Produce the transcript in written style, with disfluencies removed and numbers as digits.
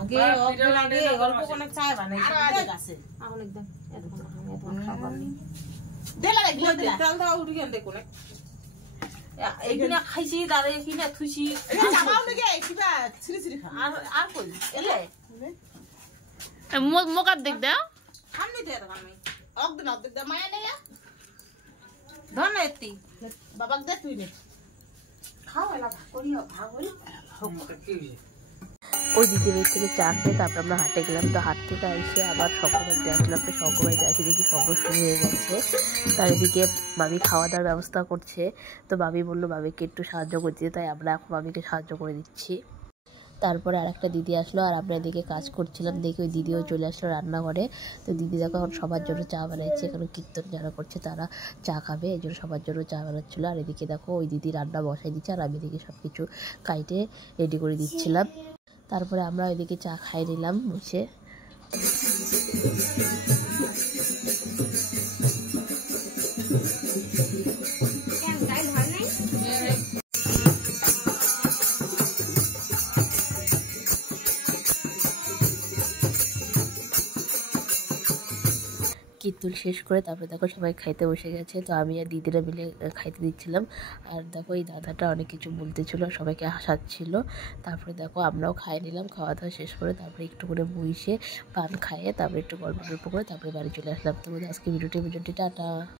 আগে আগে অল্প কোনে চাই বানাইছে ঠিক আছে এখন একদম এত খাবার নেই দেলা লাগলো তেল দাও উড়ি গেল দেখো না এইখানে খাইছি দাঁড়ে এইখানে থুইছি চাবাও নাকি কিবা ছিরি ছিরি খা আর কই এলে মোকার দেখ দাও খামনি দে আমি অর্ধেক দে মায়া নেয়া ধনে এতি বাবাক দে তুই নে খাও এলা ভাগ করি কি হইছে ওই দিদির বাড়ি থেকে চা খেয়ে তারপর আমরা হাটে গেলাম। তো হাট থেকে এসে আবার শঙ্করবাড়িতে আসলাম। তো শঙ্করবাড়িতে আসে দেখি শঙ্কর শুরু হয়ে গেছে। তার এদিকে মামি খাওয়া দাওয়ার ব্যবস্থা করছে। তো মামি বললো মামিকে একটু সাহায্য করতে, তাই আমরা এখন মামিকে সাহায্য করে দিচ্ছি। তারপরে আর একটা দিদি আসলো আর আমরা এদিকে কাজ করছিলাম, দেখি ওই দিদিও চলে আসলো রান্নাঘরে। তো দিদি দেখো এখন সবার জন্য চা বানাচ্ছে, এখানে কীর্তন যারা করছে তারা চা খাবে, এই জন্য সবার জন্য চা বানাচ্ছিলো। আর এদিকে দেখো ওই দিদি রান্না বসাই দিচ্ছে আর আমি এদিকে সব কিছু কাইটে রেডি করে দিচ্ছিলাম। তারপরে আমরা ওইদিকে চা খাই নিলাম বসে। কীর্তন শেষ করে তারপরে দেখো সবাই খাইতে বসে গেছে। তো আমি আর দিদিরা মিলে খাইতে দিচ্ছিলাম। আর দেখো এই দাদাটা অনেক কিছু বলতেছিল, সবাইকে হাসাচ্ছিল। তারপরে দেখো আমরাও খাই নিলাম, খাওয়া দাওয়া শেষ করে তারপরে একটু করে বসে পান খাইয়ে তারপরে একটু গল্প করে তারপরে বাড়ি চলে আসলাম। তোমাদের আজকে ভিডিওটি টাটা।